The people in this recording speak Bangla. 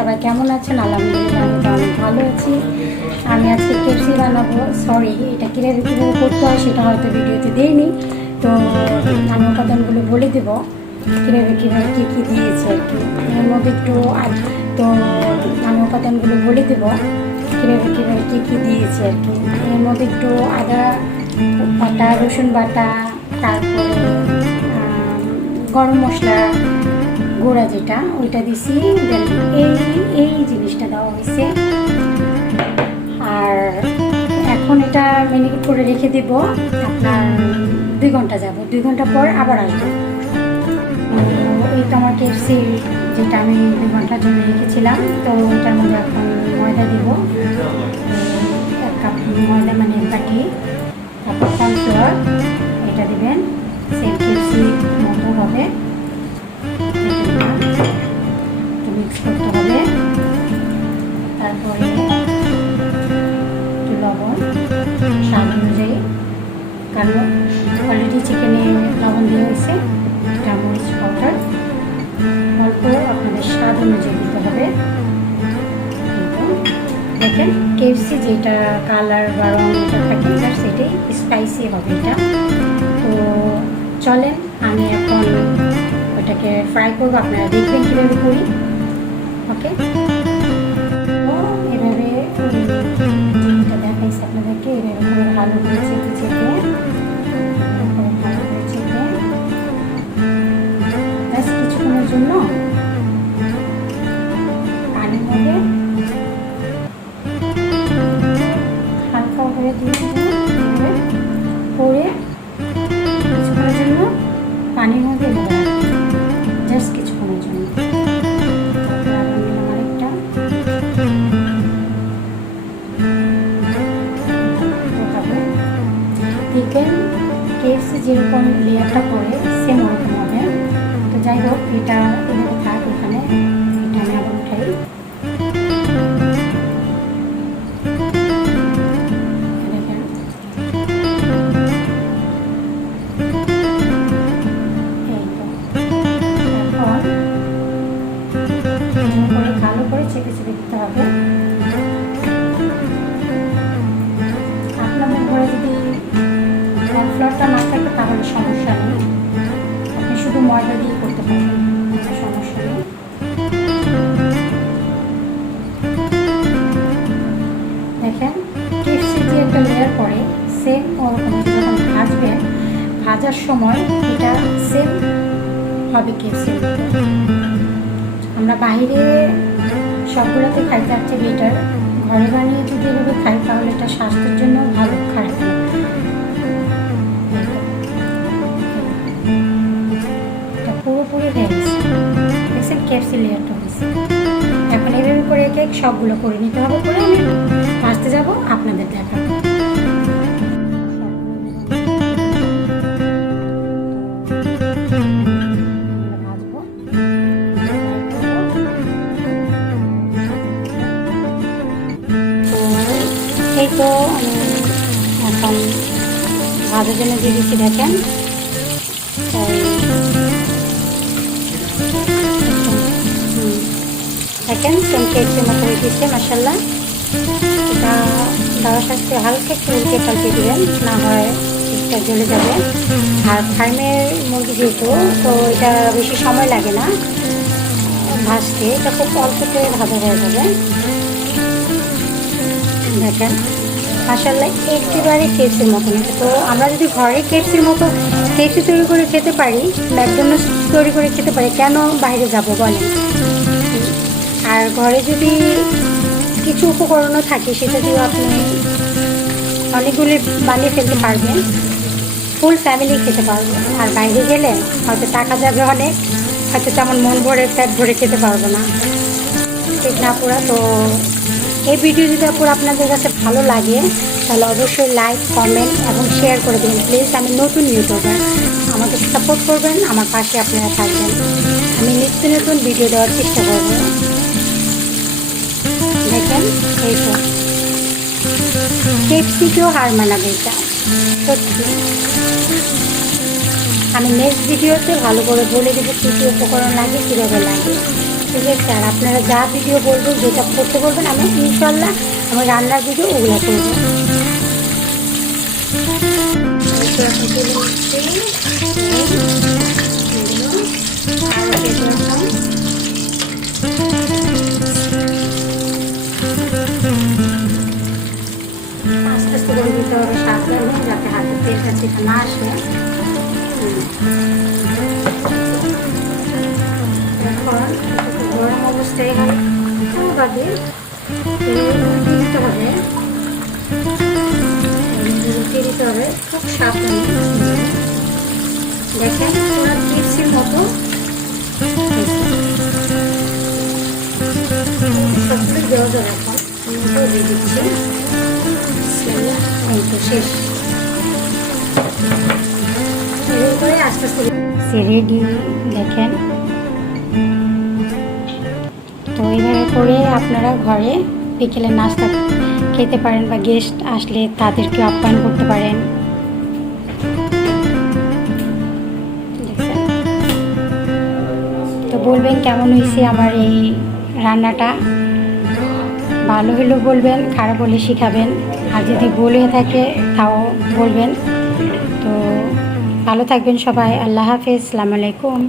সবাই কেমন আছেন? আলহামদুলিল্লাহ আমি তো অনেক ভালো আছি। আমি আজকে কেএফসি বানাবো। সরি, এটা কীভাবে করতে হয় সেটা হয়তো ভিডিওতে দিইনি, তো আমি উপাদানগুলো বলে দেবো কীভাবে কী কী দিয়েছে আর কি। এর মধ্যে একটু তো আমি উপাদানগুলো বলে দেবো কীভাবে কী কী দিয়েছে আর কি। এর মধ্যে একটু আদা বাটা, রসুন বাটা, তারপরে গরম মশলা গুঁড়া যেটা ওইটা দিছি, দেন এই জিনিসটা দেওয়া হয়েছে। আর এখন এটা ম্যারিনেট করে রেখে দেব আপনার 2 ঘন্টা যাব। 2 ঘন্টা পর আবার আসবো। এই তো আমার কেএফসি যেটা আমি 2 ঘন্টার জন্য রেখেছিলাম, তো ওইটার মধ্যে এখন ময়দা দিব। 1 কাপ ময়দা, মানে 1 বাটি। তারপর কর্নফ্লাওয়ার এটা দেবেন, সেম কেএফসি মতো হবে। মিক্স করতে হবে। তারপরে একটু লবণ স্বাদ অনুযায়ী, কারণ অলরেডি চিকেনে লবণ দিয়ে হয়েছে। এটা মরিচ পাউডার অল্প আপনাদের স্বাদ অনুযায়ী দিতে হবে। দেখেন কেএফসি যেটা কালার বা রঙটা থাকে সেটাই স্পাইসি হবে এটা। তো চলেন আমি এখন ওটাকে ফ্রাই করবো, আপনারা দেখবেন কীভাবে করি। ওকে, তো এভাবে যেটা দেখাইছি আপনাদেরকে, এভাবে করে ভালো করে চেপে চেপে কিছুক্ষণের জন্য পানির মধ্যে হালকা করে দিয়ে পরে কিছুক্ষণের জন্য পানির মধ্যে জাস্ট কিছুক্ষণের জন্য। দেখবেন কেএফসি যেরকম লেয়ারটা করে সেম ওরকম হবে। তো যাই হোক, এটা এভাবে থাক এখানে। এটা আমি আবার উঠাই। দেখেন এই তো। এখন করে ভালো করে চেপে চেপে দিতে হবে। আপনাদের ঘরে যদি কর্নফ্লাওয়ারটা না থাকে তাহলে সমস্যা নেই, আপনি শুধু ময়দা দিয়ে করতে পারবেন, কোনো সমস্যা নেই। দেখেন কেএফসি যে একটা লেয়ার পরে সেম ওরকম যখন ভাজবেন, ভাজার সময় এটা সেম হবে কেএফসির মতো। আমরা বাইরে সবগুলোতে খাই, তার চেয়ে বেটার ঘরে বানিয়ে যদি এভাবে খাই তাহলে এটা স্বাস্থ্যের জন্য ভালো, খারাপ না। এটা পুরোপুরি হয়ে গেছে, দেখছেন কেএফসি লেয়ারটা হয়েছে। এখন এভাবে করে কেক সবগুলো করে নিতে হবে। করে আমি ভাজতে যাব, আপনাদের দেখাবো। এই তো আমি এখন ভাজার জন্য দিয়ে দিচ্ছি। দেখেন দেখেন সেম কেকের মতো হয়ে গেছে, মাশাআল্লাহ। এটা দেওয়ার সাথে হালকা একটু উল্টে পাল্টে দেবেন, না হয় এটা জ্বলে যাবে। আর ফার্মের মুরগি যেহেতু, তো এটা বেশি সময় লাগে না ভাজতে, এটা খুব অল্পতে ভাজা হয়ে যাবে। দেখেন মাশাআল্লাহ একেবারে কেএফসির মতন। তো আমরা যদি ঘরে কেএফসির মতো কেএফসি তৈরি করে খেতে পারি, ম্যাকডোনাল্ডস তৈরি করে খেতে পারি, কেন বাইরে যাব বলেন? আর ঘরে যদি কিছু উপকরণও থাকে সেটা দিয়েও আপনি অনেকগুলি বানিয়ে ফেলতে পারবেন, ফুল ফ্যামিলি খেতে পারবেন। আর বাইরে গেলে হয়তো টাকা যাবে অনেক, হয়তো তেমন মন ভরে পেট ভরে খেতে পারবো না, ঠিক না পুরা? তো এই ভিডিও যদি আপনাদের কাছে ভালো লাগে তাহলে অবশ্যই লাইক, কমেন্ট এবং শেয়ার করে দেবেন প্লিজ। আমি নতুন ইউটিউবার, আমাকে সাপোর্ট করবেন, আমার পাশে আপনারা থাকবেন। আমি নিত্য নতুন ভিডিও দেওয়ার চেষ্টা করব। দেখেন এই তো কেএফসিকেও হার মানাবে এটা, সত্যি। আমি নেক্সট ভিডিওতে ভালো করে বলে দেবো কী কী উপকরণ লাগে, কীভাবে লাগে। ঠিক আছে। আর আপনারা যা ভিডিও বলবেন, যেটা করতে বলবেন, আমি ইনশাল্লাহ আমার রান্নার ভিডিও ওগুলো করবো। আস্তে আস্তে করে দিতে হবে, সাবধানে, যাতে হাতের তেলটা থেকে না আসে। এখন গরম অবস্থায় বাদে দিতে হবে, দিতে হবে খুব সাবধানে। দেখেন পুরো চিপসের মতো সবগুলো দেওয়া যাবে। এখন দিয়ে দিচ্ছি, এই তো শেষ। করে আস্তে আস্তে রেডি, দেখেন। তো এইভাবে করে আপনারা ঘরে বিকেলে নাস্তা খেতে পারেন, বা গেস্ট আসলে তাদেরকে আপ্যায়ন করতে পারেন। তো বলবেন কেমন হয়েছে আমার এই রান্নাটা। ভালো হলেও বলবেন, খারাপ হলে শিখাবেন। আর যদি ভুল হয়ে থাকে তাও বলবেন। তো ভালো থাকবেন সবাই। আল্লাহ হাফেজ, আসসালামু আলাইকুম।